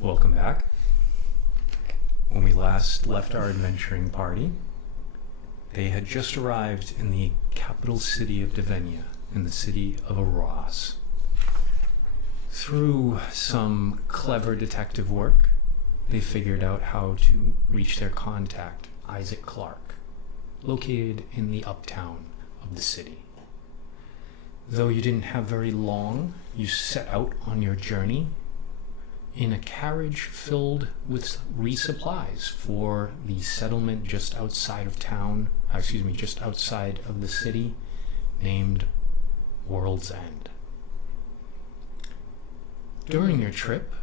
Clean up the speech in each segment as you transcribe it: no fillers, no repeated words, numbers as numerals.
Welcome back. When we last left our adventuring party, they had just arrived in the capital city of Devenia, in the city of Aurorhaus. Through some clever detective work, they figured out how to reach their contact, Isaac Clark, located in the uptown of the city. Though you didn't have very long, you set out on your journey in a carriage filled with resupplies for the settlement just outside of town, just outside of the city, named World's End. During your trip,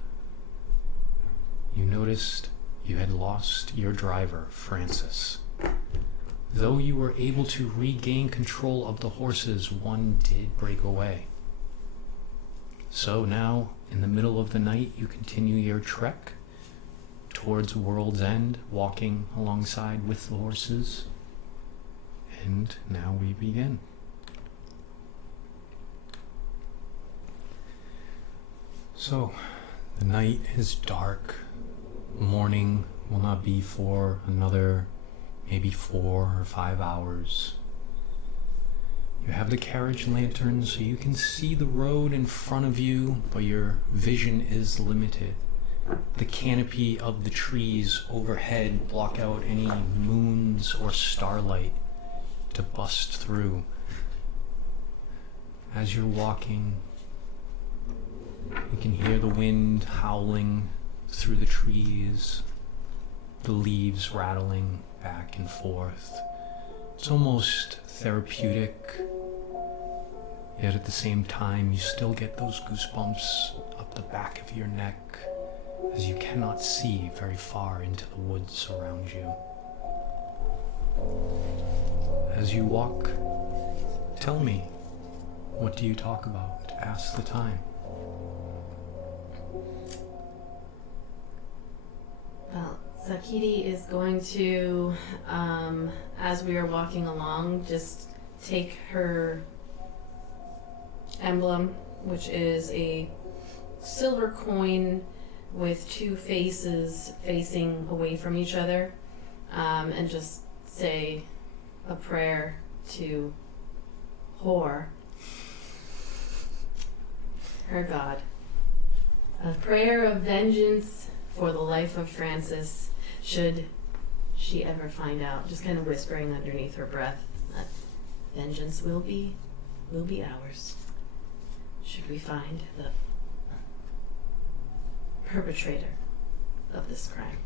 you noticed you had lost your driver, Francis. Though you were able to regain control of the horses, one did break away. So now, in the middle of the night, you continue your trek towards World's End, walking alongside with the horses. And now we begin. So, the night is dark. Morning will not be for another maybe 4 or 5 hours. You have the carriage lantern so you can see the road in front of you, but your vision is limited. The canopy of the trees overhead block out any moons or starlight to bust through. As you're walking, you can hear the wind howling through the trees, the leaves rattling back and forth. It's almost therapeutic, yet at the same time you still get those goosebumps up the back of your neck as you cannot see very far into the woods around you. As you walk, tell me, what do you talk about? Ask the time. Well, Sakidi is going to, as we are walking along, just take her emblem, which is a silver coin with 2 faces facing away from each other, and just say a prayer to her god. A prayer of vengeance for the life of Francis, should she ever find out, just kind of whispering underneath her breath that vengeance will be ours, should we find the perpetrator of this crime,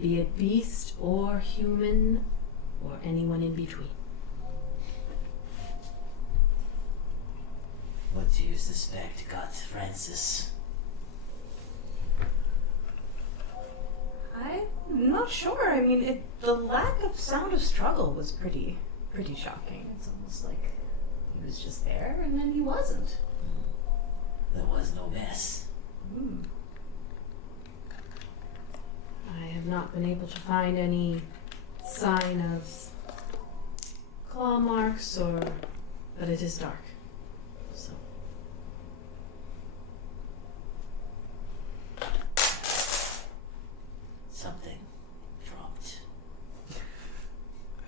be it beast or human or anyone in between. What do you suspect got Francis? I'm not sure. I mean, the lack of sound of struggle was pretty shocking. It's almost like he was just there and then he wasn't. There was no mess. I have not been able to find any sign of claw marks but it is dark, so. Something dropped.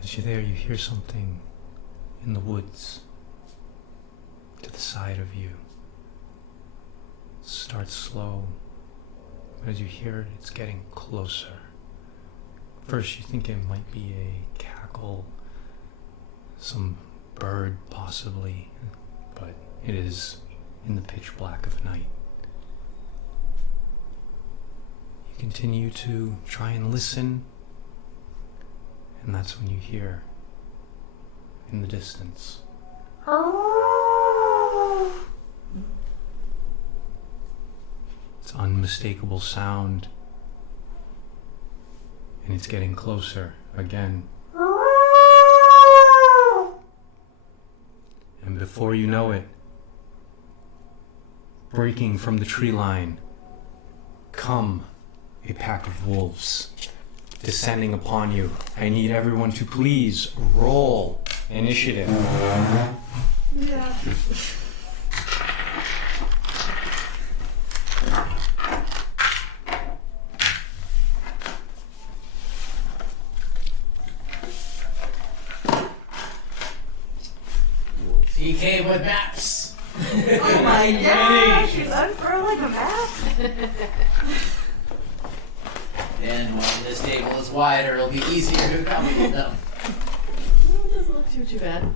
As you're there, you hear something in the woods to the side of you. It starts slow, but as you hear it, it's getting closer. First, you think it might be a cackle, some bird possibly, but it is in the pitch black of night. You continue to try and listen, and that's when you hear in the distance. It's unmistakable sound, and it's getting closer again. And before you know it, breaking from the tree line, come a pack of wolves descending upon you. I need everyone to please roll initiative. Yeah. with maps. Oh my gosh, she's unfurling a map. And when this table is wider, it'll be easier to accommodate them. It doesn't look too bad.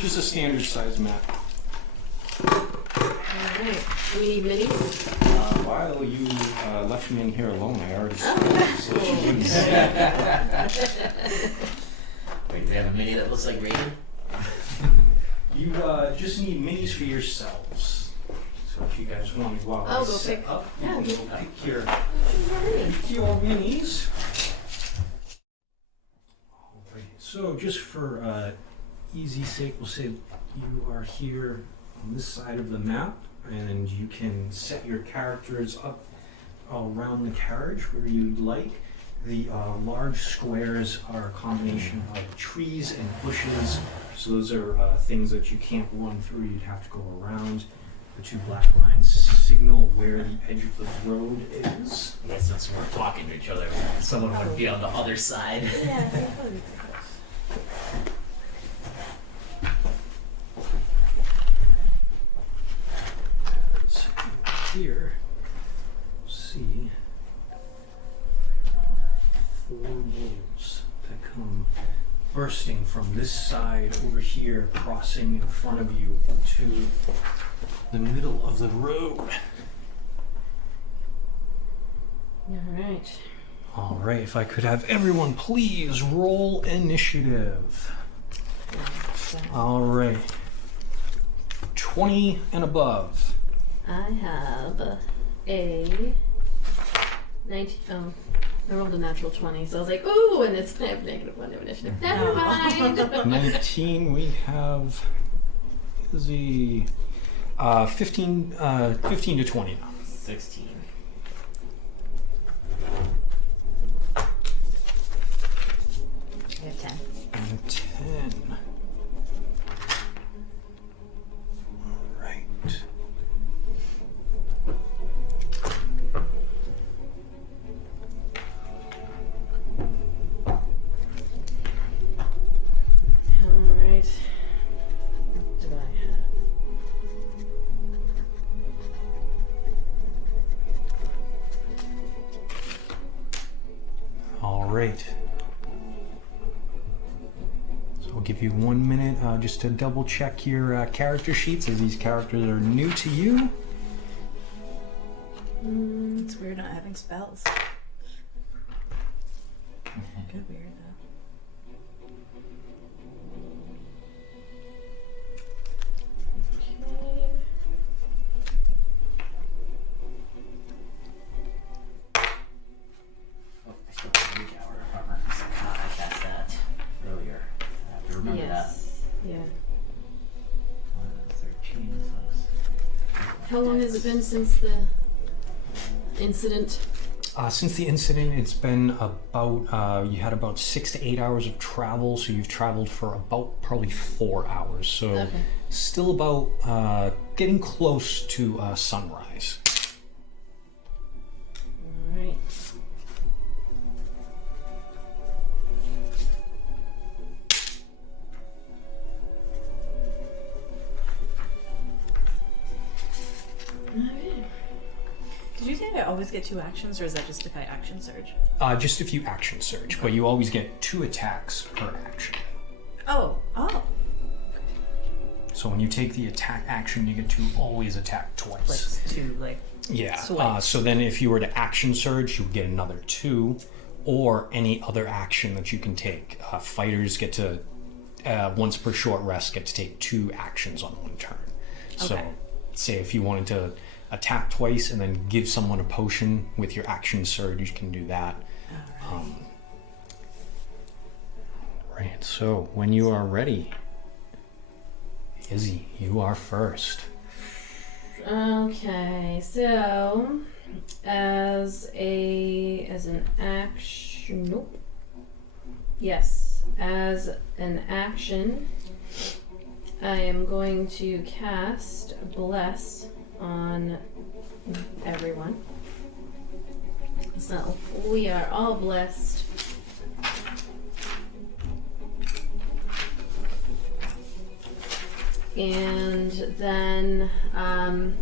Just a standard size map. Alright. Do we need minis? While you left me in here alone, I already Oh, so she wouldn't see. Wait, they have a mini that looks like Raiden? You just need minis for yourselves. So if you guys want to I'll go set pick. up, you Yeah, can go go pick your minis. Alright, so just for easy sake, we'll say you are here on this side of the map, and you can set your characters up around the carriage where you'd like. The large squares are a combination of trees and bushes, so those are things that you can't run through, you'd have to go around. The two black lines signal where the edge of the road is. I guess since we're talking to each other, someone would be on the other side. Yeah, As here, see 4 wolves that come bursting from this side over here, crossing in front of you into the middle of the road. Alright. All right, if I could have everyone please roll initiative. All right. 20 and above. I have a 19. Oh, I rolled a natural 20, so I was like, ooh, and it's I have -1 of initiative. Never mind. 19, we have Izzy. 15 to 20 now. 16. I have 10. And 10. All right. Alright. What do I have? All right. So I'll give you 1 minute just to double check your character sheets, as these characters are new to you. It's weird not having spells. Good weird though. Okay. Oh, I still have Reach Hour armor. I cast that earlier. I have to remember Yes. Yeah. that. 13 plus. How long has it been since the incident? Since the incident, it's been about, you had about 6 to 8 hours of travel, so you've traveled for about probably 4 hours. So Okay. still about getting close to sunrise. Alright. Okay. Did you say I always get 2 actions, or is that just if I action surge? Just if you action surge, but you always get 2 attacks per action. Oh. So when you take the attack action, you get to always attack twice. Like 2, like. Yeah. Swipes. So then if you were to action surge, you would get another 2, or any other action that you can take. Fighters get to, once per short rest, get to take 2 actions on 1 turn. So Okay. say if you wanted to attack twice and then give someone a potion with your action surge, you can do that. Right, so when you are ready, Izzy, you are first. Okay, so as an action, nope. Yes, as an action, I am going to cast Bless on everyone. So we are all blessed. And then, I only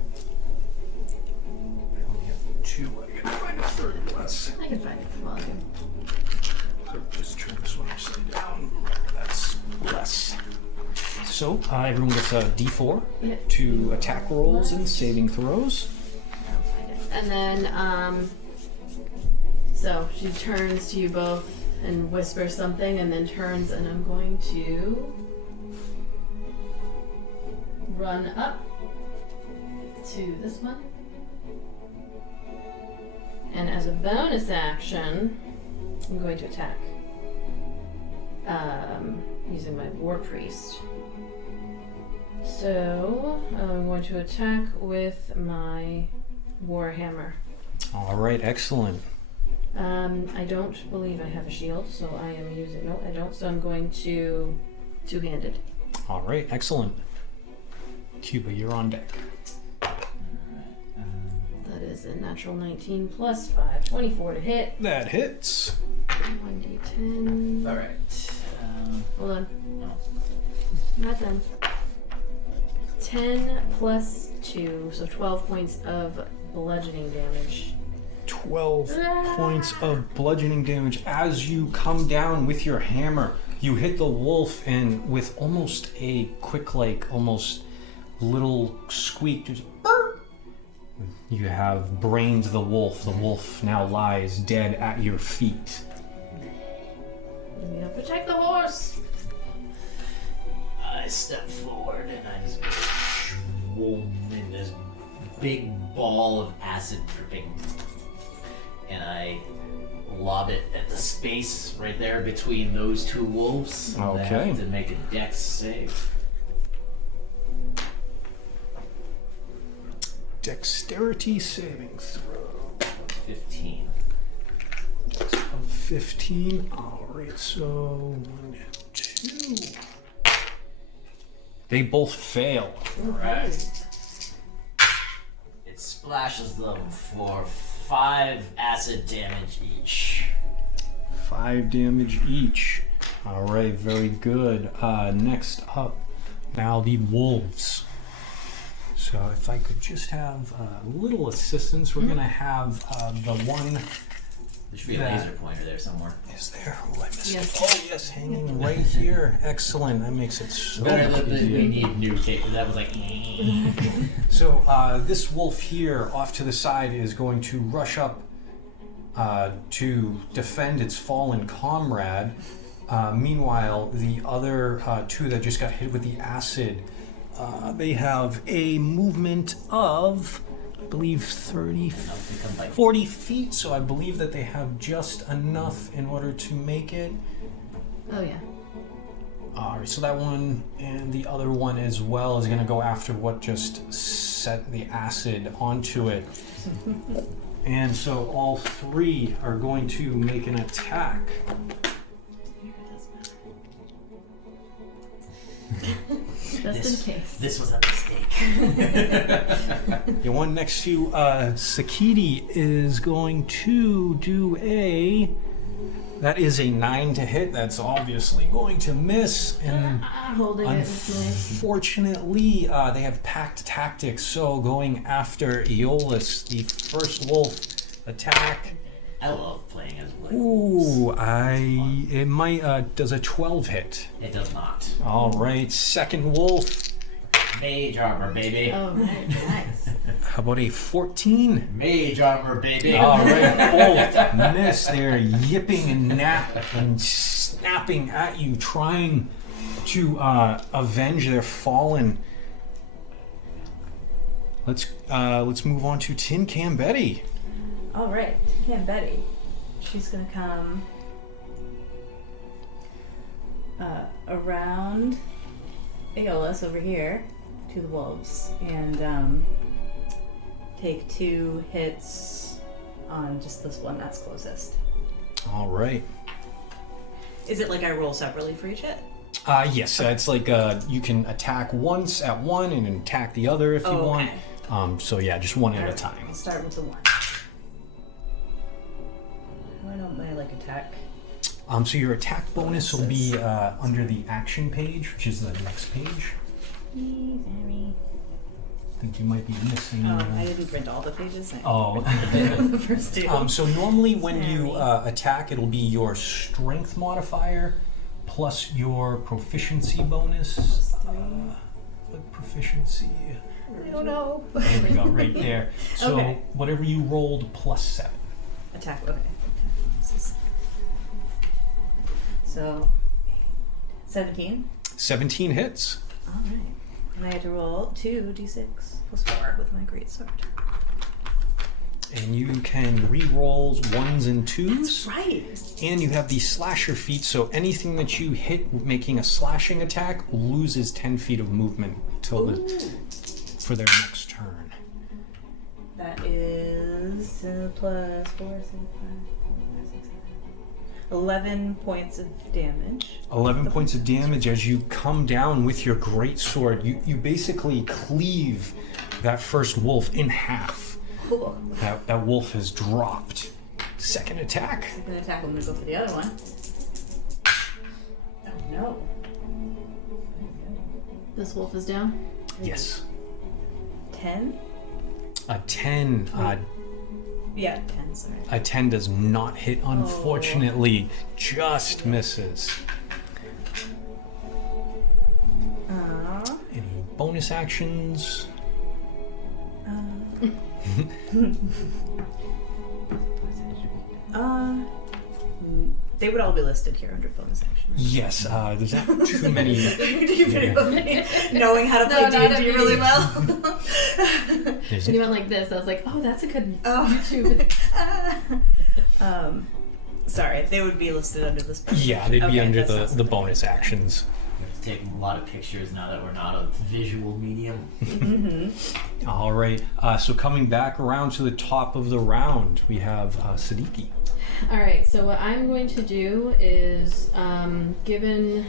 have 2. I gotta find a third less. I can find it. Well, I can. So just turn this one upside down. That's less. So everyone gets a D4 Yeah. to attack rolls and saving throws. I'll find it. And then, so she turns to you both and whispers something, and then turns, and I'm going to run up to this one. And as a bonus action, I'm going to attack. Using my War Priest. So, I'm going to attack with my Warhammer. All right, excellent. I don't believe I have a shield, so I am using... No, I don't, so I'm going to two-handed. All right, excellent. Cuba, you're on deck. That is a natural 19 plus 5. 24 to hit. That hits. 1d10. All right. Hold on. No. Not done. 10 plus 2, so 12 points of bludgeoning damage. 12 points of bludgeoning damage as you come down with your hammer. You hit the wolf, and with almost a quick, like, almost little squeak, just you have brained the wolf. The wolf now lies dead at your feet. You know, protect the horse! I step forward and I just swoom in this big ball of acid dripping. And I lob it at the space right there between those two wolves. And they Okay. have to make a dex save. Dexterity saving throw. 15. Dex of 15. Alright, so 1 and 2. They both fail. Right. It splashes them for 5 acid damage each. 5 damage each. Alright, very good. Next up, now the wolves. So if I could just have a little assistance, we're gonna have the one. There should be a That- laser pointer there somewhere. Is there? Oh, I missed Yes. it. Oh, yes, hanging right here. Excellent. That makes it so Better much than we easier. need new tape. That was like. So this wolf here, off to the side, is going to rush up to defend its fallen comrade. Meanwhile, the other 2 that just got hit with the acid, they have a movement of, I believe, 40 feet. So I believe that they have just enough in order to make it. Oh, yeah. Alright, so that one and the other one as well is going to go after what just set the acid onto it. And so all 3 are going to make an attack. Just in case. This was a mistake. The one next to Sakidi is going to do that is a 9 to hit. That's obviously going to miss. And I'm holding it. unfortunately, they have packed tactics. So going after Aeolus, the first wolf attack. I love playing as wolf. Ooh, it might, does a 12 hit. It does not. All right, second wolf. Mage armor, baby. Oh, nice. How about a 14? Mage armor, baby. All right, both miss. They're yipping and snapping at you, trying to avenge their fallen. Let's move on to Tin Can Betty. All right, Tin Betty. She's gonna come around Aeolus over here to the wolves and take 2 hits on just this one that's closest. All right. Is it like I roll separately for each hit? Yes, it's like you can attack once at one and attack the other if you want. So yeah, just one at a time. I'll start with the 1. How do I know my attack? So your attack bonus will be under the action page, which is the next page. Sorry. I think you might be missing. I didn't print all the pages. Oh, okay. The first two. So normally when you attack, it'll be your strength modifier plus your proficiency bonus. What proficiency? I don't know. There we go, right there. So Okay. whatever you rolled plus 7. Attack. Okay. So 17. 17 hits. All right. And I had to roll 2d6 plus 4 with my great sword. And you can re-rolls 1s and 2s. That's right. And you have the slasher feat, so anything that you hit making a slashing attack loses 10 feet of movement till for their next turn. That is plus 4, 6, 5, 4, 5, 6, 7. 11 points of damage. 11 points of damage as you come down with your great sword. You basically cleave that first wolf in half. Cool. That wolf has dropped. Second attack. Second attack, I'm going to go for the other one. Oh no. This wolf is down. Yes. 10? A 10. Yeah, 10, sorry. A 10 does not hit, unfortunately. Just misses. Any bonus actions? They would all be listed here under bonus action. Yes, there's not too many. Knowing how to play not D&D a really me. well. There's And you went like this. I was like, oh, that's a good Oh. YouTube. Sorry, they would be listed under this. yeah, they'd be Okay, under that sounds the good. bonus actions. We have to take a lot of pictures now that we're not a visual medium. Mm-hmm. All right, so coming back around to the top of the round, we have Sakidi. All right, so what I'm going to do is, given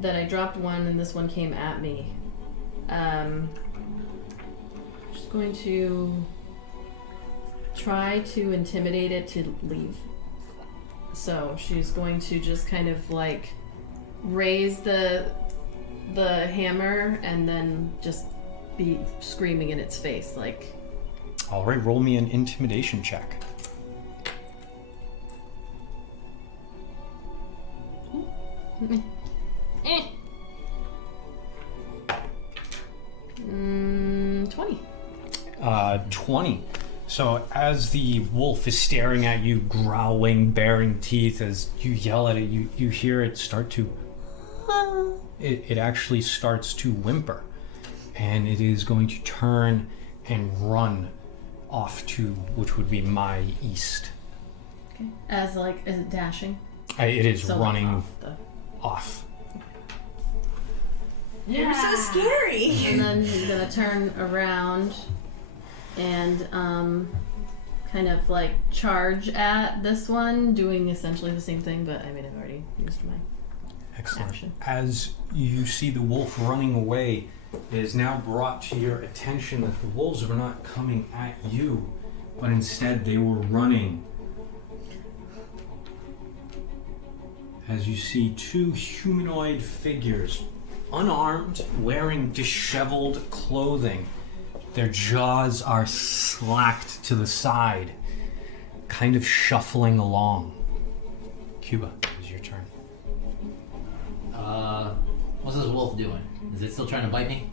that I dropped one and this one came at me, I'm just going to try to intimidate it to leave. So she's going to just kind of like raise the hammer and then just be screaming in its face, like. All right, roll me an intimidation check. Eh. 20. 20. So as the wolf is staring at you, growling, baring teeth, as you yell at it, you hear it start to... It actually starts to whimper. And it is going to turn and run off to, which would be my east. Okay. Is it dashing? It is So, like, running off off. You're so scary. And then he's gonna turn around and kind of like charge at this one, doing essentially the same thing, but I mean I've already used my Excellent. action. As you see the wolf running away, it is now brought to your attention that the wolves were not coming at you, but instead they were running. As you see two humanoid figures, unarmed, wearing disheveled clothing. Their jaws are slacked to the side, kind of shuffling along. Cuba, it's your turn. What's this wolf doing? Is it still trying to bite me?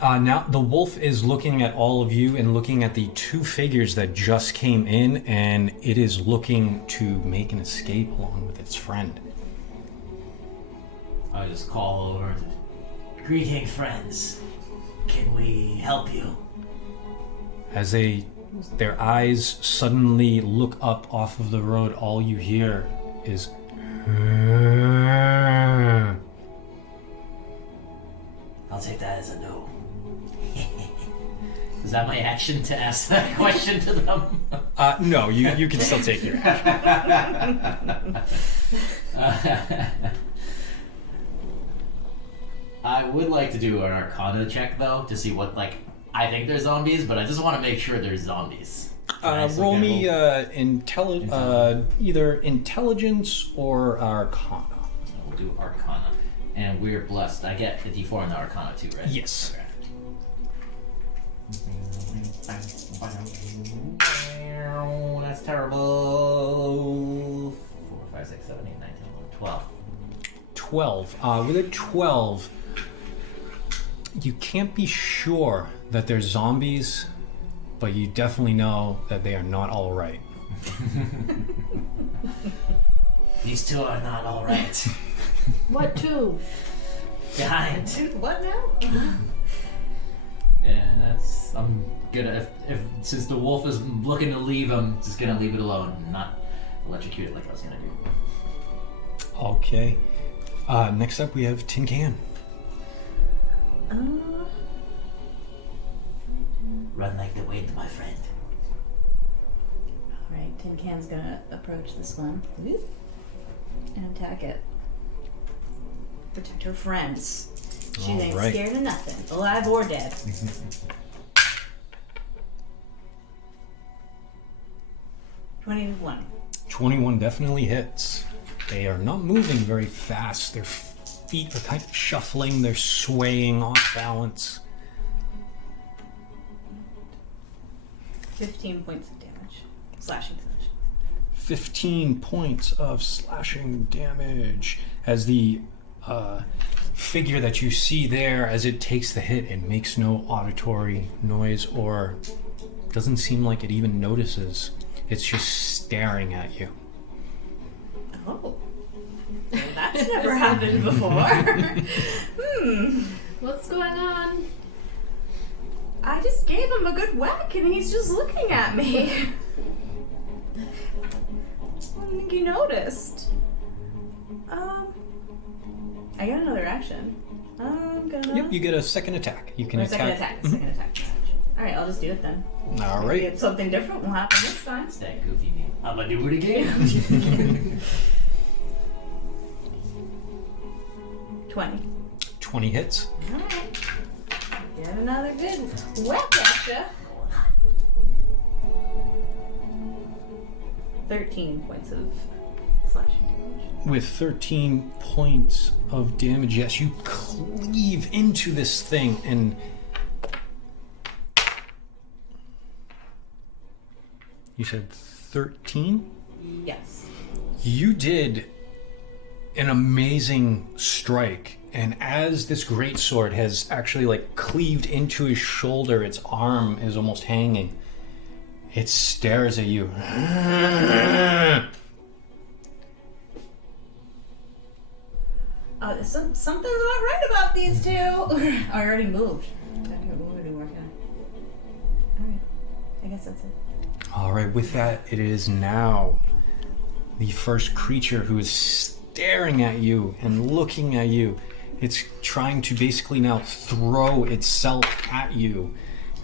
Now the wolf is looking at all of you and looking at the two figures that just came in, and it is looking to make an escape along with its friend. I just call over. Greeting, friends. Can we help you? As their eyes suddenly look up off of the road, all you hear is... I'll take that as a no. Is that my action to ask that question to them? No, you can still take your action. I would like to do an Arcana check though to see what I think they're zombies, but I just want to make sure they're zombies. Roll me either intelligence or Arcana. We'll do Arcana. And we're blessed. I get a D4 on the Arcana too, right? Yes. Okay. That's terrible. 4, 5, 6, 7, 8, 9, 10, 11, 12. 12. With a 12, you can't be sure that they're zombies, but you definitely know that they are not all right. These two are not all right. What two? Behind. What now? And that's, I'm gonna, if since the wolf is looking to leave, I'm just gonna leave it alone, not electrocute it like I was gonna do. Okay. Next up, we have Tin Can. Run like the wind, my friend. Alright, Tin Can's gonna approach this one. And attack it. Protect her friends. She ain't Alright. scared of nothing, alive or dead. 21. 21 definitely hits. They are not moving very fast. Their feet are kind of shuffling. They're swaying off balance. 15 points of damage. Slashing damage. 15 points of slashing damage as the figure that you see there, as it takes the hit, it makes no auditory noise or doesn't seem like it even notices. It's just staring at you. Oh. Well, that's never happened before. What's going on? I just gave him a good whack and he's just looking at me. I don't think he noticed. I got another action. I'm gonna... Yep, you get a second attack. You can Or attack. second attack. Second attack. Alright, I'll just do it then. All Maybe right. if something different will happen this time. It's that goofy name. I'm gonna do it again. 20. 20 hits. Alright. Get another good whack at ya. 13 points of slashing damage. With 13 points of damage, yes, you cleave into this thing and you said 13? Yes. You did an amazing strike, and as this greatsword has actually like cleaved into his shoulder, its arm is almost hanging. It stares at you. Something's not right about these two. I already moved. Alright. I guess that's it. All right, with that, it is now the first creature who is staring at you and looking at you. It's trying to basically now throw itself at you.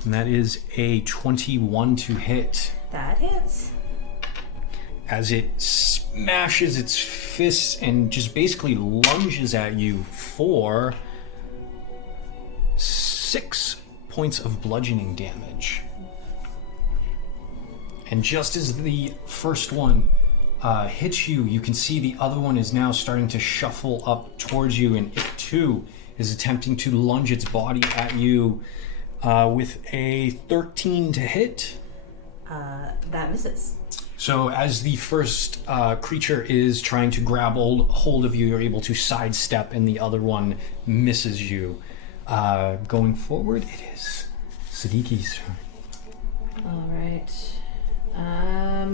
And that is a 21 to hit. That hits. As it smashes its fists and just basically lunges at you for 6 points of bludgeoning damage. And just as the first one hits you, you can see the other one is now starting to shuffle up towards you, and it too is attempting to lunge its body at you with a 13 to hit. That misses. So as the first creature is trying to grab hold of you, you're able to sidestep, and the other one misses you. Going forward, it is Sadiki's turn. All right. I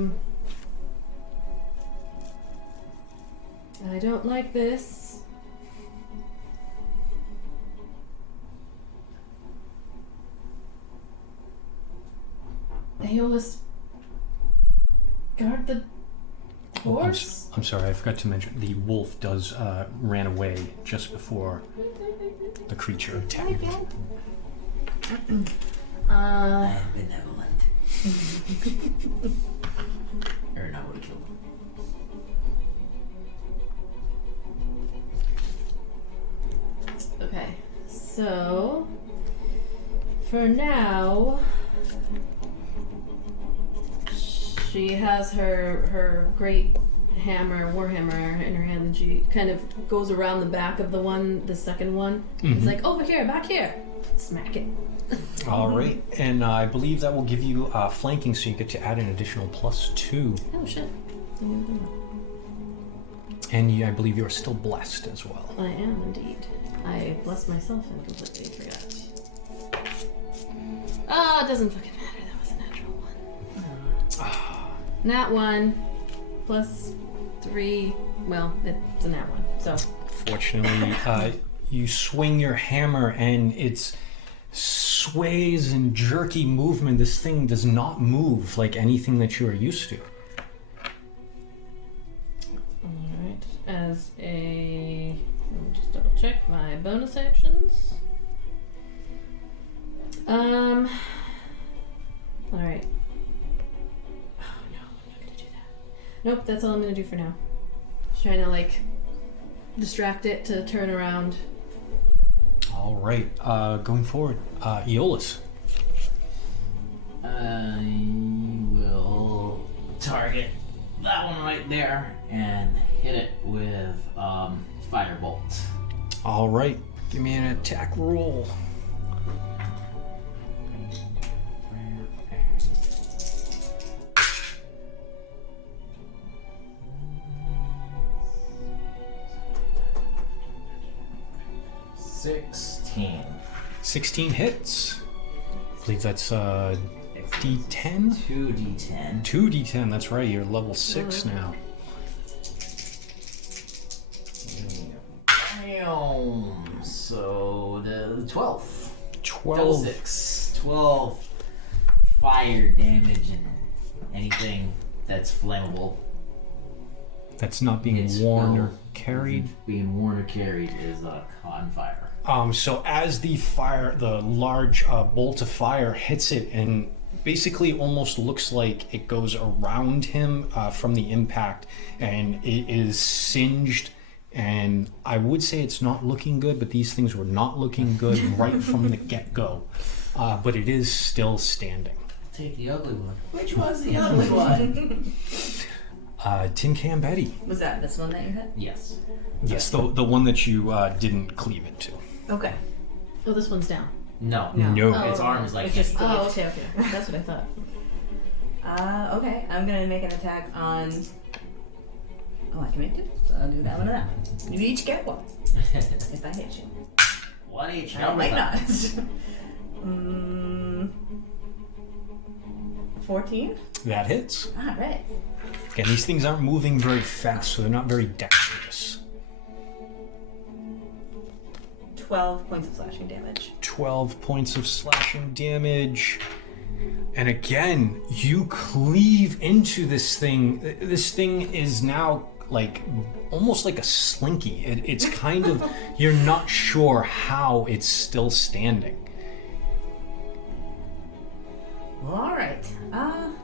don't like this. Aeolus, guard the horse? I'm sorry, I forgot to mention the wolf does ran away just before the creature attacked. I am benevolent. Or not, would have killed him. Okay, so for now, she has her great hammer, warhammer in her hand, and she kind of goes around the back of the second one. It's like, over here, back here. Smack it. All right, and I believe that will give you flanking, so you get to add an additional +2. Oh, shit. And I believe you are still blessed as well. I am indeed. I blessed myself and completely forgot. Oh, it doesn't fucking matter. That was a natural one. Nat 1 +3. Well, it's a nat 1. So. Fortunately, you swing your hammer and it's sways and jerky movement. This thing does not move like anything that you are used to. Alright, let me just double check my bonus actions. Alright. Oh no, I'm not gonna do that. Nope, that's all I'm gonna do for now. Just trying to distract it to turn around. All right, going forward, Aeolus. I will target that one right there and hit it with firebolt. All right, give me an attack roll. $16. 16 hits. I believe that's D10? 2d10. 2d10, that's right, you're level 6 now. So the 12. 12. 6. 12 fire damage and anything that's flammable. That's not being It's worn or filled. carried. Being worn or carried is on fire. So as the large bolt of fire hits it, and basically almost looks like it goes around him from the impact, and it is singed. And I would say it's not looking good, but these things were not looking good right from the get-go. But it is still standing. Take the ugly one. Which one's the ugly one? Tin Can Betty. Was that this one that you hit? Yes. Yes, the one that you didn't cleave into. Okay. Oh, this one's down. No. No. Oh. Its arm is like It's just Oh, okay. That's what I thought. Okay, I'm gonna make an attack on. Oh, I can make two, so I'll do that one and that one. You each get one. If I hit you. One each. I might not. 14? That hits. Alright. Again, these things aren't moving very fast, so they're not very dexterous. 12 points of slashing damage. 12 points of slashing damage. And again, you cleave into this thing. This thing is now almost like a slinky. It's kind of, you're not sure how it's still standing. Well, alright. I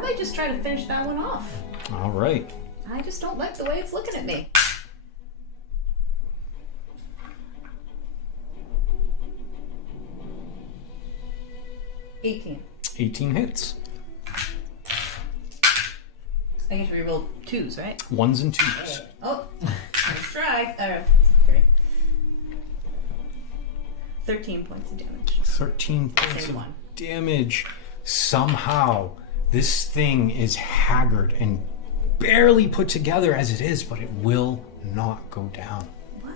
might just try to finish that one off. All right. I just don't like the way it's looking at me. $18. 18 hits. I get to reroll 2s, right? 1s and 2s. Oh, nice try. Sorry. 13 points of damage. 13 points Same of one. damage. Somehow, this thing is haggard and barely put together as it is, but it will not go down. What?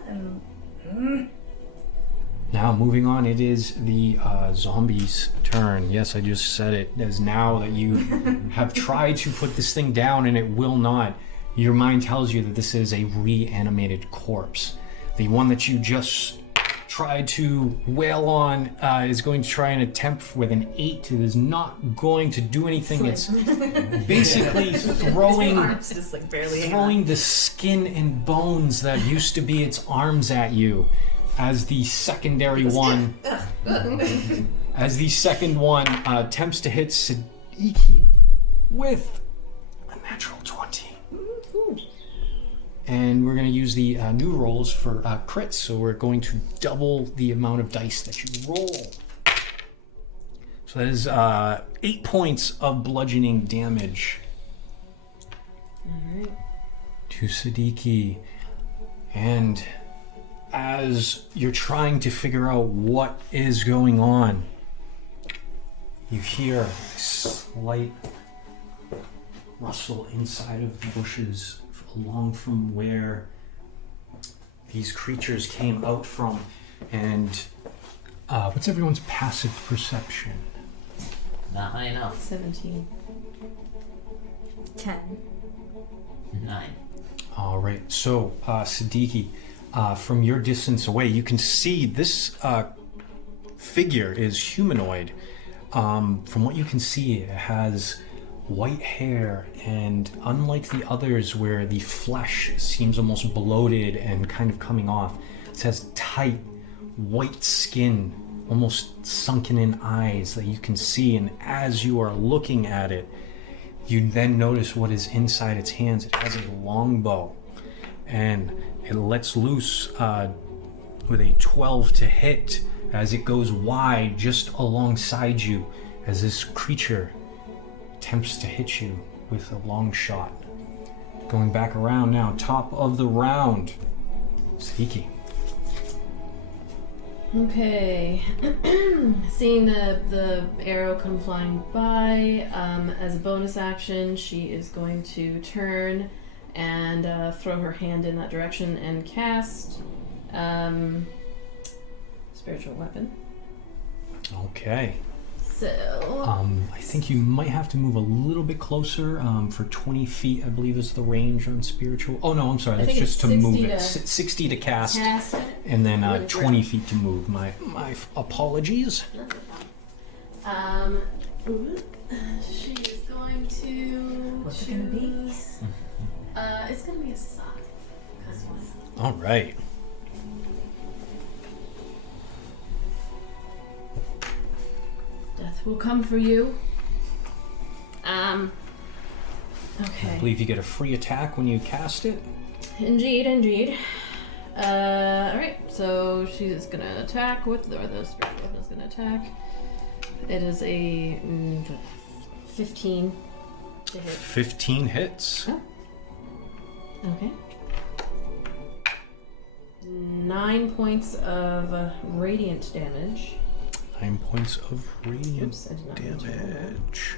Now, moving on, it is the zombie's turn. Yes, I just said it. As now that you have tried to put this thing down and it will not, your mind tells you that this is a reanimated corpse. The one that you just tried to wail on is going to try and attempt with an 8. It is not going to do anything. It's basically throwing Arms just barely hang on. throwing the skin and bones that used to be its arms at you. As the secondary one, attempts to hit Sakidi with a natural 20. And we're going to use the new rolls for crits, so we're going to double the amount of dice that you roll. So that is 8 points of bludgeoning damage. Alright. to Siddiqui. And as you're trying to figure out what is going on, you hear a slight rustle inside of the bushes along from where these creatures came out from. And what's everyone's passive perception? Not high enough. 17. 10. 9. All right, so Siddiqui, from your distance away, you can see this figure is humanoid. From what you can see, it has white hair, and unlike the others where the flesh seems almost bloated and kind of coming off, it has tight white skin, almost sunken in eyes that you can see. And as you are looking at it, you then notice what is inside its hands. It has a longbow, and it lets loose with a 12 to hit as it goes wide just alongside you as this creature attempts to hit you with a long shot. Going back around now, top of the round, Siddiqui. Okay. Seeing the arrow come flying by, as a bonus action, she is going to turn and throw her hand in that direction and cast spiritual weapon. Okay. So I think you might have to move a little bit closer for 20 feet, I believe is the range on spiritual. Oh no, I'm sorry, I that's think just it's to move 60 it. to 60 to cast, cast it. and then Really 20 feet to move. My apologies. She is going to What's it gonna be? choose- it's gonna be a sock. All right. Death will come for you. I Okay. believe you get a free attack when you cast it. Indeed. Alright, so she's gonna attack with, or the spiritual weapon is gonna attack. It is a 15 to hit. 15 hits. Okay. 9 points of radiant damage. 9 points of radiant Oops, I did not mean to roll that. damage.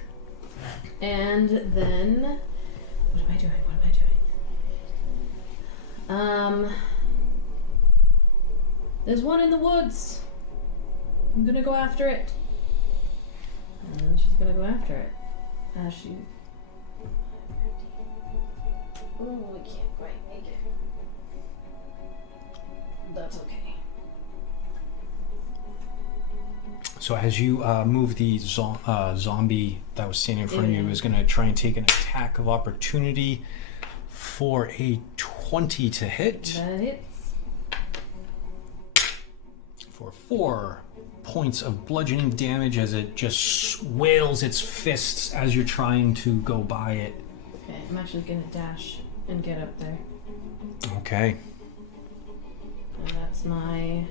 And then, what am I doing? There's one in the woods. I'm gonna go after it. And she's gonna go after it. She. Oh, we can't quite make it. That's okay. So as you move, the zombie that was standing in front of you Yeah. is going to try and take an attack of opportunity for a 20 to hit That hits. for 4 points of bludgeoning damage as it just wails its fists as you're trying to go by it. Okay, I'm actually gonna dash and get up there. Okay. And that's my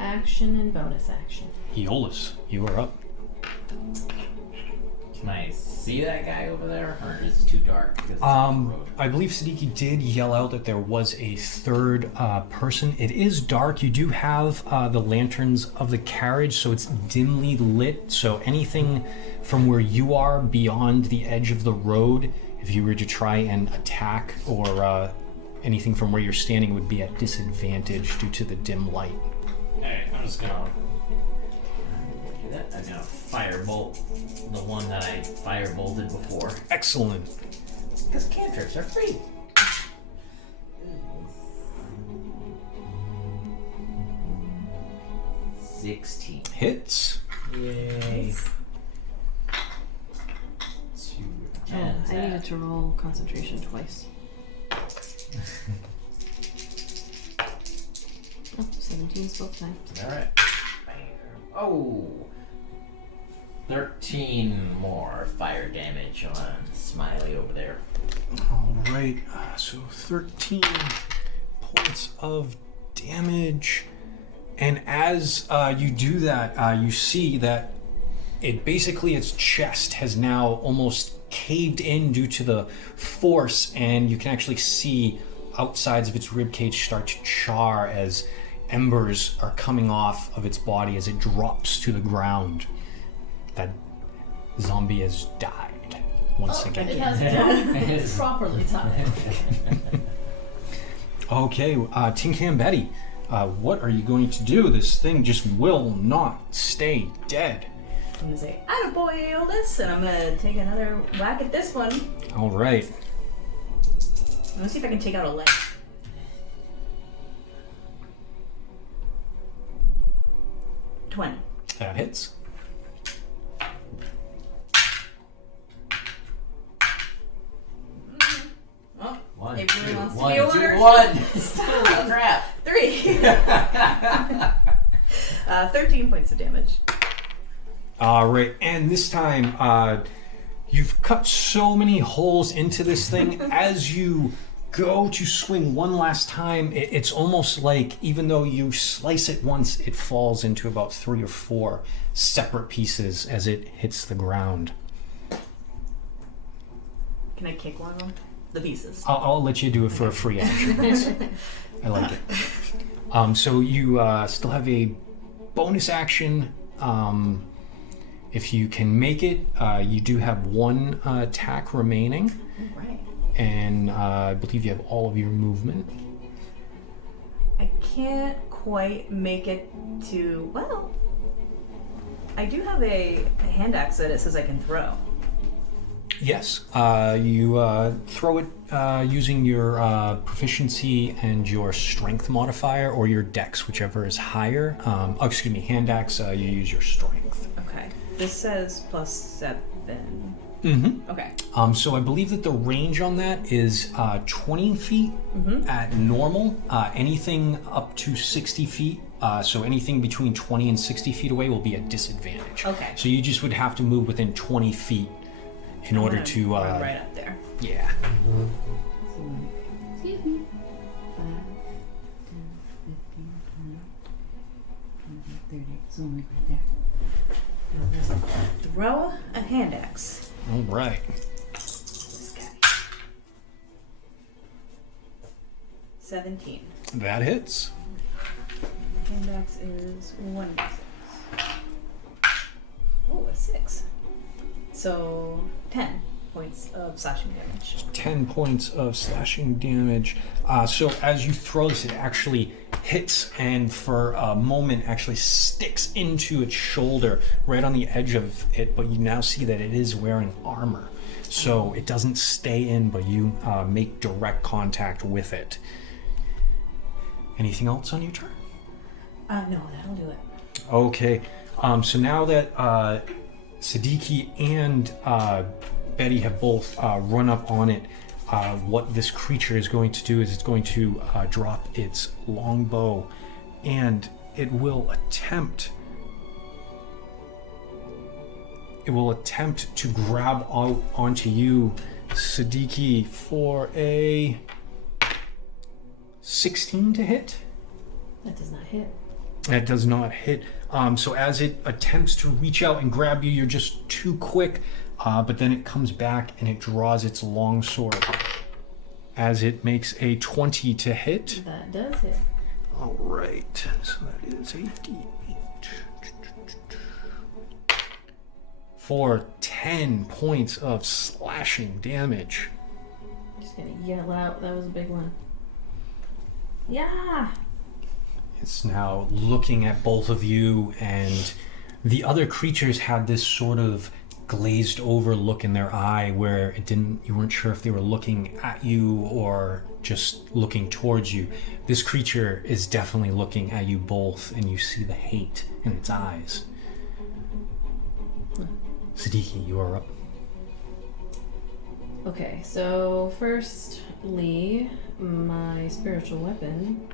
action and bonus action. Aeolus, you are up. Can I see that guy over there, or is it too dark? 'Cause it's on the road? I believe Siddiqui did yell out that there was a third person. It is dark. You do have the lanterns of the carriage, so it's dimly lit. So anything from where you are beyond the edge of the road, if you were to try and attack, or anything from where you're standing would be at disadvantage due to the dim light. Alright, I'm just gonna do that. I'm gonna firebolt the one that I firebolted before. Excellent. Because cantrips are free. $16. Hits. Yay. Oh, I needed to roll concentration twice. Oh, 17's both times. Alright. Oh! 13 more fire damage on Smiley over there. All right. So 13 points of damage. And as you do that, you see that its chest has now almost caved in due to the force, and you can actually see outsides of its ribcage start to char as embers are coming off of its body as it drops to the ground. That zombie has died once again. It has properly timed. Okay, Tinkham Betty, what are you going to do? This thing just will not stay dead. I'm gonna say, "Attaboy, Aeolus," and I'm gonna take another whack at this one. All right. I'm gonna see if I can take out a leg. That hits. Oh, One, it really two, wants to one, be two, ordered. one. Still a crap. 3. 13 points of damage. All right, and this time, you've cut so many holes into this thing. As you go to swing one last time, it's almost like even though you slice it once, it falls into about 3 or 4 separate pieces as it hits the ground. Can I kick one of them? The pieces. I'll let you do it for a free action. I like it. So you still have a bonus action. If you can make it, you do have 1 attack remaining. Right. And I believe you have all of your movement. I can't quite make it to... Well, I do have a hand axe that it says I can throw. Yes, you throw it using your proficiency and your strength modifier, or your dex, whichever is higher. Hand axe, you use your strength. Okay. This says +7. Mm-hmm. Okay. So I believe that the range on that is 20 feet at normal. Anything up to 60 feet, so anything between 20 and 60 feet away will be a disadvantage. Okay. So you just would have to move within 20 feet in I'm order gonna to... run right up there. Yeah. Excuse me. 5, 10, 15, 20, 30. It's only right there. Throw a hand axe. All right. This guy. 17. That hits. Hand axe is 1d6. Oh, a 6. So 10 points of slashing damage. 10 points of slashing damage. So as you throw this, it actually hits and for a moment actually sticks into its shoulder right on the edge of it, but you now see that it is wearing armor. So it doesn't stay in, but you make direct contact with it. Anything else on your turn? No, that'll do it. Okay. So now that Siddiqui and Betty have both run up on it, what this creature is going to do is it's going to drop its longbow, and it will attempt to grab out onto you, Siddiqui, for a 16 to hit. That does not hit. That does not hit. So as it attempts to reach out and grab you, you're just too quick. But then it comes back and it draws its longsword as it makes a 20 to hit. That does hit. All right. So that is a D8. For 10 points of slashing damage. Just gonna yell out. That was a big one. Yeah. It's now looking at both of you, and the other creatures had this sort of glazed over look in their eye where you weren't sure if they were looking at you or just looking towards you. This creature is definitely looking at you both, and you see the hate in its eyes. Siddiqui, you are up. Okay, so firstly, my spiritual weapon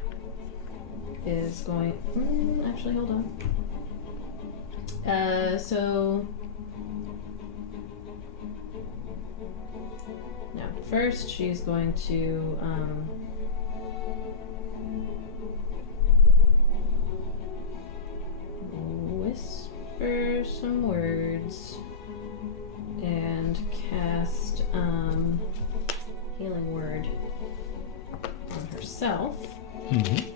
is going... actually, hold on. No, first she's going to, whisper some words and cast Mm-hmm.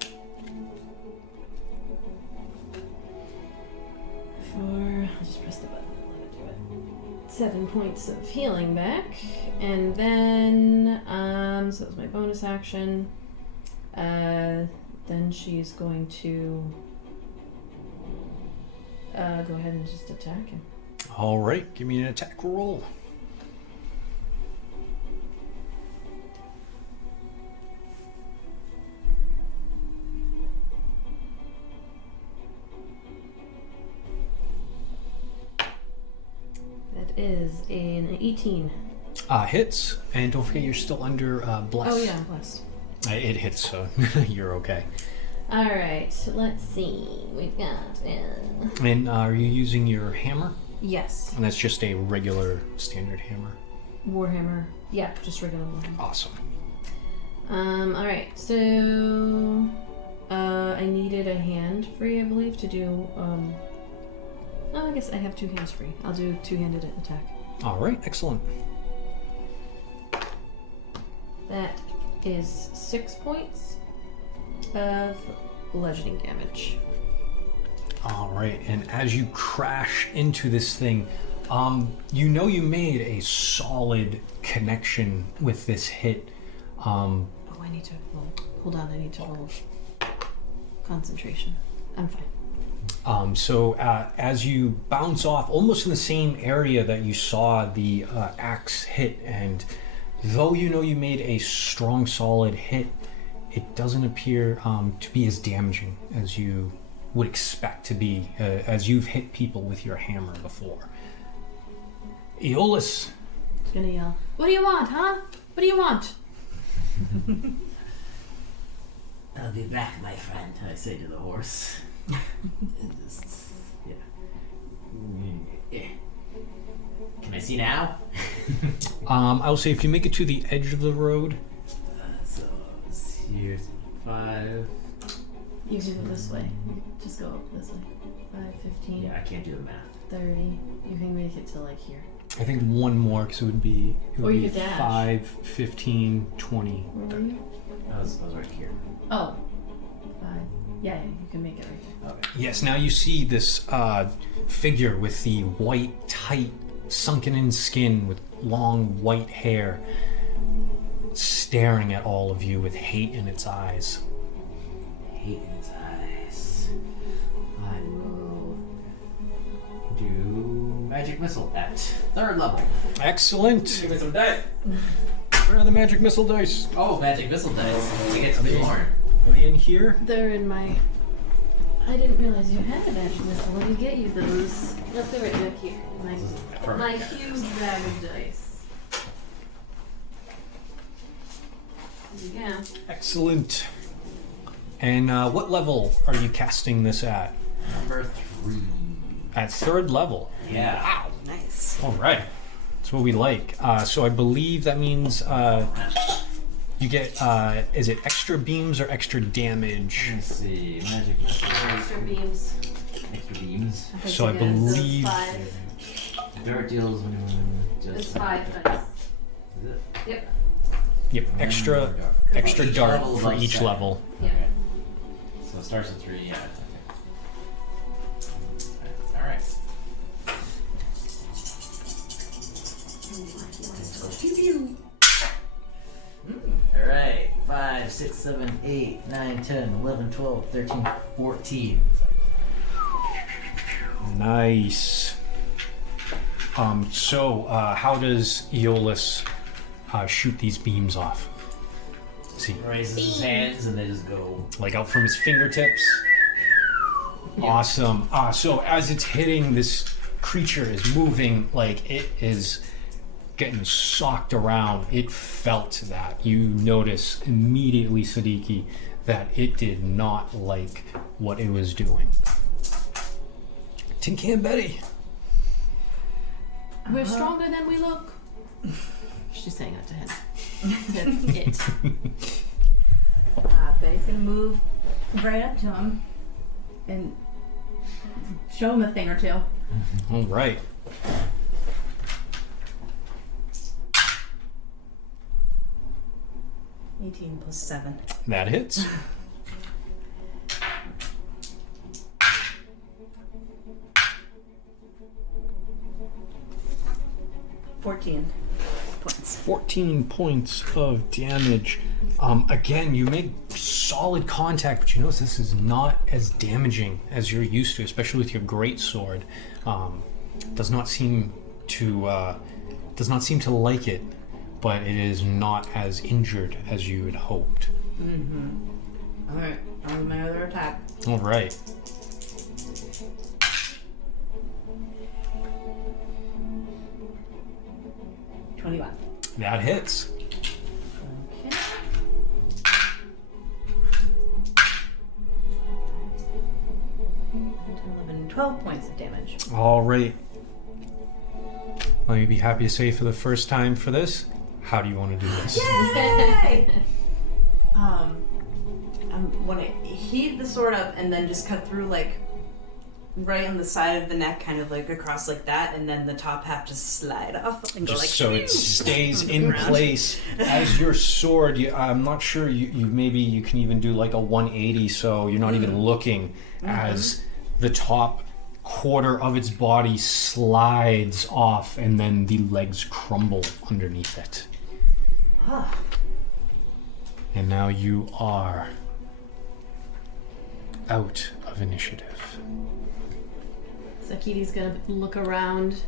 I'll just press the button and let it do it. 7 points of healing back. And then, so that was my bonus action. Then she's going to go ahead and just attack him. All right, give me an attack roll. That is an 18. Hits, and don't forget you're still under bless. Oh yeah, blessed. It hits, so you're okay. Alright, let's see. We've got... And are you using your hammer? yes. And that's just a regular standard hammer. Warhammer. Yeah, just regular Warhammer. Awesome. Alright, so... I needed a hand free, I believe, to do... oh, I guess I have 2 hands free. I'll do 2-handed attack. All right, excellent. That is 6 points of bludgeoning damage. All right, and as you crash into this thing, you know you made a solid connection with this hit. Oh, I need to roll. Hold on, I need to roll. Concentration. I'm fine. So as you bounce off, almost in the same area that you saw the axe hit, and though you know you made a strong, solid hit, it doesn't appear to be as damaging as you would expect to be, as you've hit people with your hammer before. Aeolus. He's gonna yell, "What do you want, huh? What do you want?" I'll be back, my friend, I say to the horse. And just, yeah. Can I see now? I will say if you make it to the edge of the road. So here's 5. You can go this way. Just go up this way. 5, 15, Yeah, I can't do the math. 30. You can make it to like here. I think one more, because it would be, Or you could dash. 5, 15, 20. Where were you? I was right here. Oh. 5. Yeah, you can make it right there. Okay. Yes, now you see this figure with the white, tight, sunken-in skin with long white hair staring at all of you with hate in its eyes. Hate in its eyes. I will do magic missile at 3rd level. Excellent! Give me some dice. Where are the magic missile dice? Oh, magic missile dice. To get to the horn. Are they in here? They're in my... I didn't realize you had a magic missile. Let me get you those. Look, they're right back here. My huge bag of dice. There you go. Excellent. And what level are you casting this at? Number 3. At 3rd level. Yeah. Wow. Nice. All right. That's what we like. So I believe that means you get, is it extra beams or extra damage? Let's see. Magic missile. Extra beams. Extra beams. think So I it is. believe- It's 5. Dart deals when It's just 5 dice. Is it? Yep. Yep, extra Each dart level for above each 7. level. Yeah. So it starts at 3, yeah. Okay. Alright. Let's go pew pew. Alright. 5, 6, 7, 8, 9, 10, 11, 12, 13, 14. Nice. So how does Aeolus shoot these beams off? See, Raises his hands and they just go. like out from his fingertips. Yeah. Awesome. So as it's hitting, this creature is moving like it is getting socked around. It felt that. You notice immediately, Sadiki, that it did not like what it was doing. Tin Can Betty. We're stronger than we look. She's saying that to him. To it. Betty's gonna move right up to him and show him a thing or two. All right. +7. That hits. 14 points of damage. Again, you make solid contact, but you notice this is not as damaging as you're used to, especially with your great sword. Does not seem to like it, but it is not as injured as you had hoped. Alright, on my other attack. All right. That hits. Okay. 12 points of damage. All right. Let me be happy to say for the first time for this, how do you want to do this? Yay! I want to heave the sword up and then just cut through, like, right on the side of the neck, kind of like across like that, and then the top half just slide off and go Just like so it stays on the in ground. place as your sword. I'm not sure you maybe you can even do like a 180, so you're not even looking as the top quarter of its body slides off, and then the legs crumble underneath it. And now you are out of initiative. Sakidi's gonna look around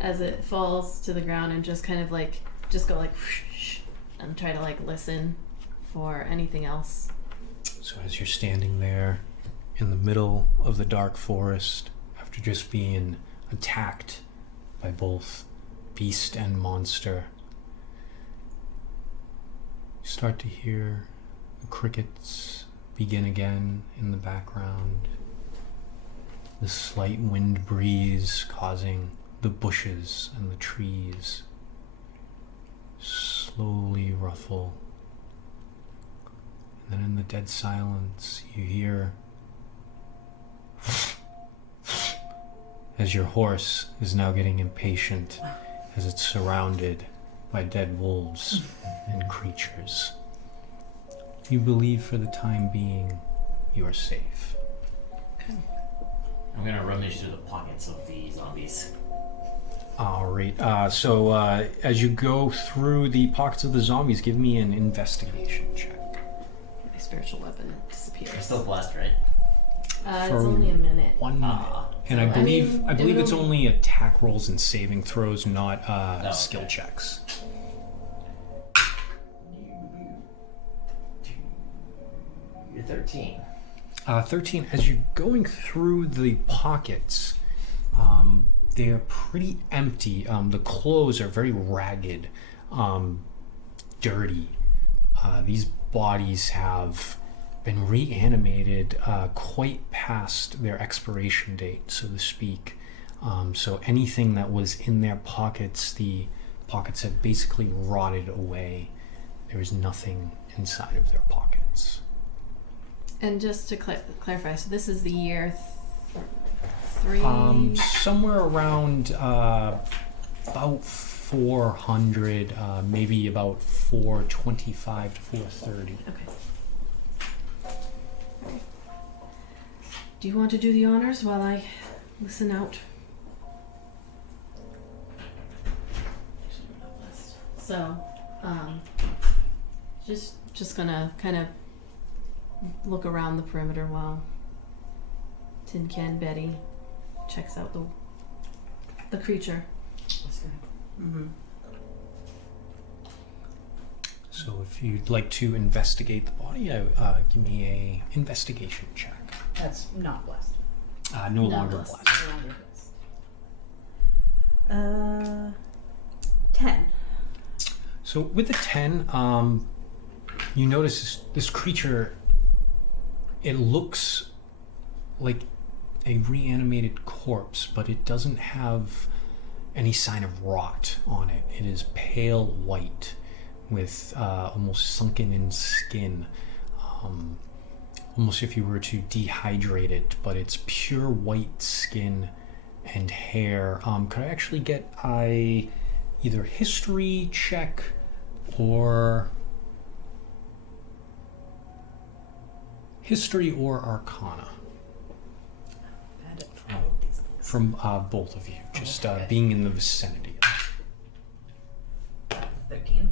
as it falls to the ground and just kind of like, just go like, whoosh, and try to like listen for anything else. So as you're standing there in the middle of the dark forest, after just being attacked by both beast and monster, you start to hear the crickets begin again in the background. The slight wind breeze causing the bushes and the trees slowly ruffle. And then in the dead silence, you hear as your horse is now getting impatient as it's surrounded by dead wolves and creatures. You believe for the time being you are safe. I'm gonna rummage through the pockets of the zombies. Alright, so as you go through the pockets of the zombies, give me an investigation check. My spiritual weapon disappears. You're still blessed, right? It's For only a minute. 1 minute. And So, I believe I mean, it's only attack rolls and saving throws, not Oh, skill okay. checks. You're 13. 13, as you're going through the pockets, they are pretty empty. The clothes are very ragged, dirty. These bodies have been reanimated quite past their expiration date, so to speak. So anything that was in their pockets, the pockets have basically rotted away. There is nothing inside of their pockets. And just to clarify, so this is the year 3? Somewhere around about 400, maybe about 425 to 430. Okay. Do you want to do the honors while I listen out? So, just gonna kind of look around the perimeter while Tin Can Betty checks out the creature. So if you'd like to investigate the body, give me a investigation check. That's not blessed. No Not longer blessed. blessed. No longer blessed. 10. So with the 10, you notice this creature, it looks like a reanimated corpse, but it doesn't have any sign of rot on it. It is pale white with almost sunken in skin, almost if you were to dehydrate it, but it's pure white skin and hair. Could I actually get either history check or arcana Bad at all of these things. from both of you, just Okay. being in the vicinity. 13.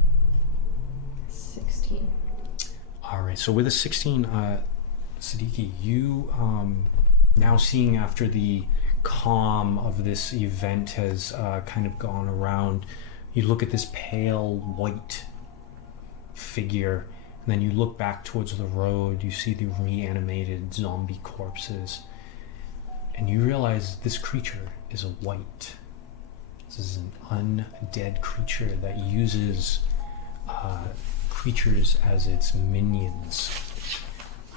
right, so with a 16, Sakidi, you now seeing after the calm of this event has kind of gone around, you look at this pale white figure, and then you look back towards the road, you see the reanimated zombie corpses, and you realize this creature is a white. This is an undead creature that uses creatures as its minions.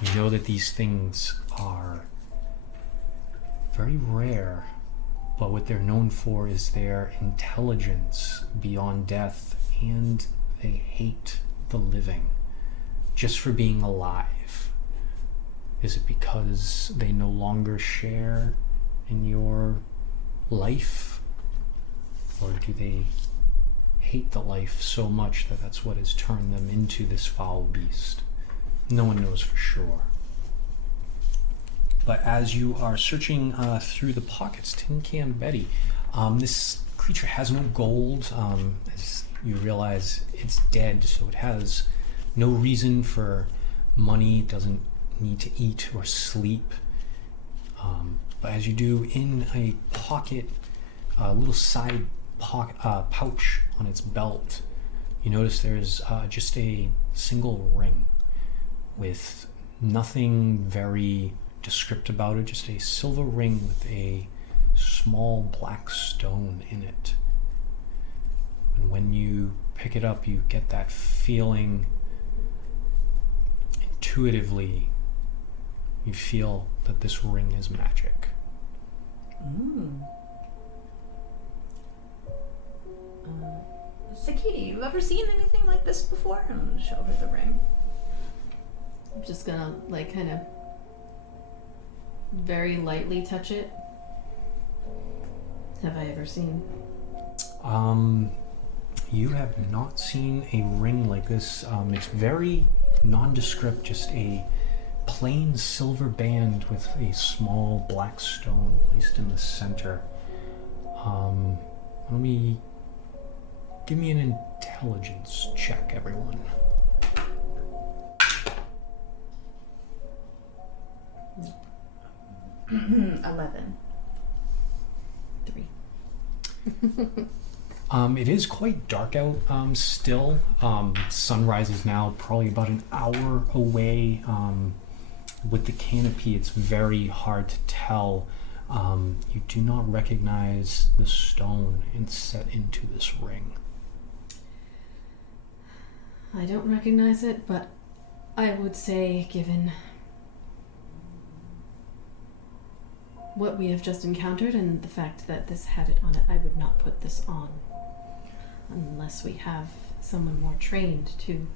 You know that these things are very rare, but what they're known for is their intelligence beyond death, and they hate the living just for being alive. Is it because they no longer share in your life? Or do they hate the life so much that that's what has turned them into this foul beast? No one knows for sure. But as you are searching through the pockets, Tin Can Betty, this creature has no gold. As you realize, it's dead, so it has no reason for money. It doesn't need to eat or sleep. But as you do, in a pocket, a little side pouch on its belt, you notice there's just a single ring with nothing very descriptive about it, just a silver ring with a small black stone in it. And when you pick it up, you get that feeling intuitively. You feel that this ring is magic. Sakidi, you ever seen anything like this before? I'm gonna show her the ring. I'm just gonna like kind of very lightly touch it. Have I ever seen? You have not seen a ring like this. It's very nondescript, just a plain silver band with a small black stone placed in the center. Give me an intelligence check, everyone. 11. 3. It is quite dark out still. Sunrise is now probably about an hour away. With the canopy, it's very hard to tell. You do not recognize the stone set into this ring. I don't recognize it, but I would say, given what we have just encountered and the fact that this had it on it, I would not put this on unless we have someone more trained to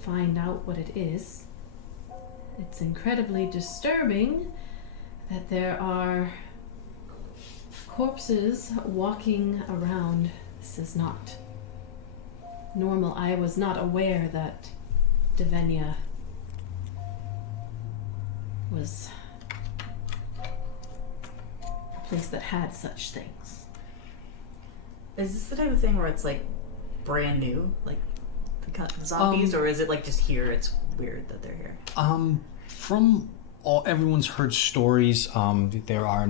find out what it is. It's incredibly disturbing that there are corpses walking around. This is not normal. I was not aware that Devenia was a place that had such things. Is this the type of thing where it's like brand new, like the zombies, or is it like just here? It's weird that they're here. From everyone's heard stories. There are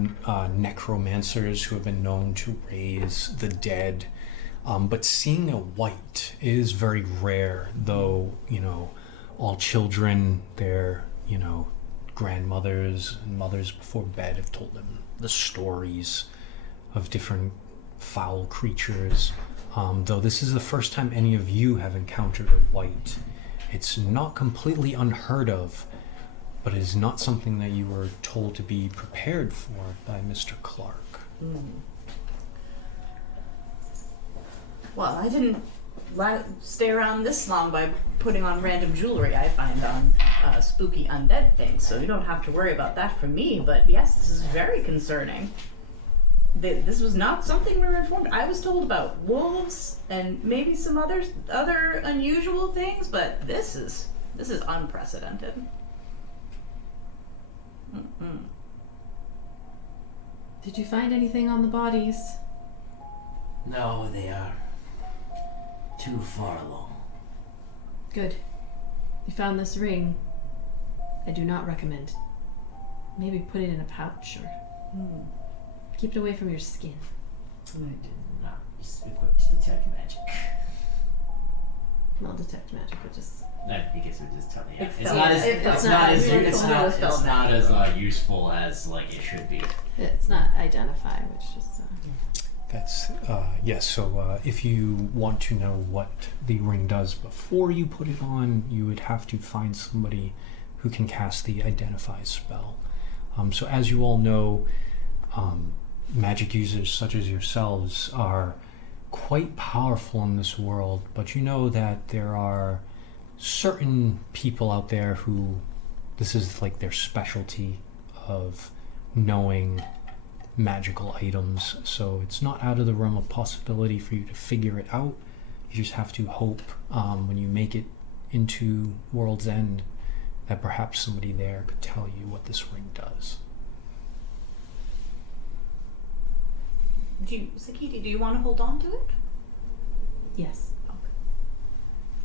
necromancers who have been known to raise the dead, but seeing a white is very rare. Though all children, their grandmothers and mothers before bed have told them the stories of different foul creatures. Though this is the first time any of you have encountered a white. It's not completely unheard of, but it is not something that you were told to be prepared for by Mr. Clark. Well, I didn't stay around this long by putting on random jewelry I find on spooky undead things, so you don't have to worry about that from me, but yes, this is very concerning. This was not something we were informed. I was told about wolves and maybe some other unusual things, but this is unprecedented. Did you find anything on the bodies? No, they are too far along. Good. You found this ring. I do not recommend. Maybe put it in a pouch or keep it away from your skin. I did not equipped to detect magic. Not detect magic, but just Because it just tell me. It It's felt- not as it felt it's not as bad. it's It not felt it's not bad. as useful as like it should be. it's not identify, which is That's, yes, so if you want to know what the ring does before you put it on, you would have to find somebody who can cast the Identify spell. So as you all know, magic users such as yourselves are quite powerful in this world, but you know that there are certain people out there who this is like their specialty of knowing magical items, so it's not out of the realm of possibility for you to figure it out. You just have to hope when you make it into World's End that perhaps somebody there could tell you what this ring does. Sakidi, do you want to hold on to it? yes.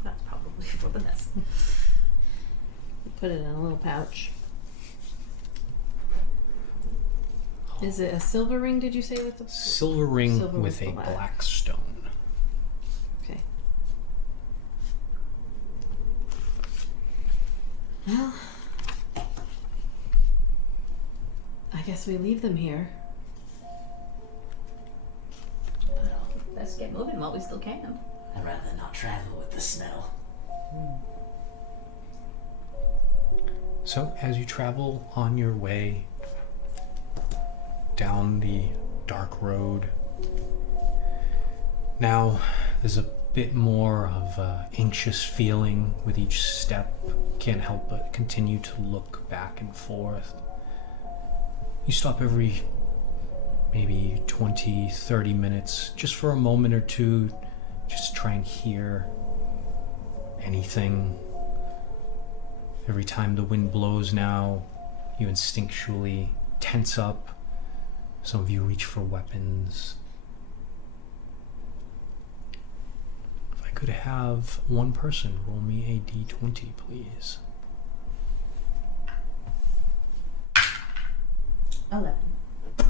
That's probably for the best. Put it in a little pouch. Is it a silver ring, did you say, with the... Silver ring Silver with with a black. black stone. Okay. Well, I guess we leave them here. Well, let's get moving while we still can. I'd rather not travel with the smell. So as you travel on your way down the dark road, now there's a bit more of an anxious feeling with each step. Can't help but continue to look back and forth. You stop every maybe 20, 30 minutes just for a moment or two, just try and hear anything. Every time the wind blows now, you instinctually tense up. Some of you reach for weapons. If I could have one person roll me a d20, please. 11.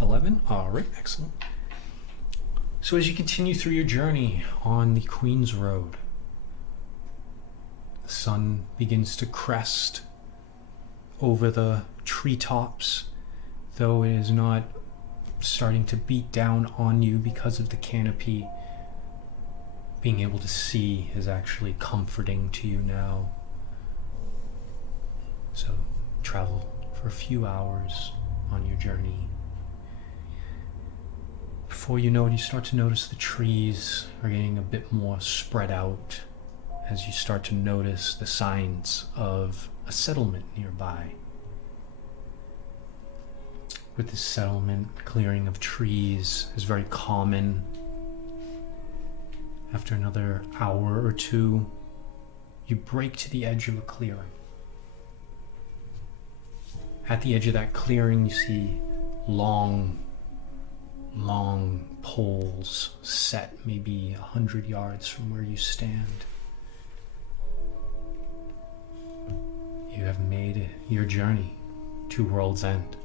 11? Alright, excellent. So as you continue through your journey on the Queen's Road, the sun begins to crest over the treetops, though it is not starting to beat down on you because of the canopy. Being able to see is actually comforting to you now. So travel for a few hours on your journey. Before you know it, you start to notice the trees are getting a bit more spread out as you start to notice the signs of a settlement nearby. With this settlement, clearing of trees is very common. After another hour or two, you break to the edge of a clearing. At the edge of that clearing, you see long poles set maybe 100 yards from where you stand. You have made your journey to World's End.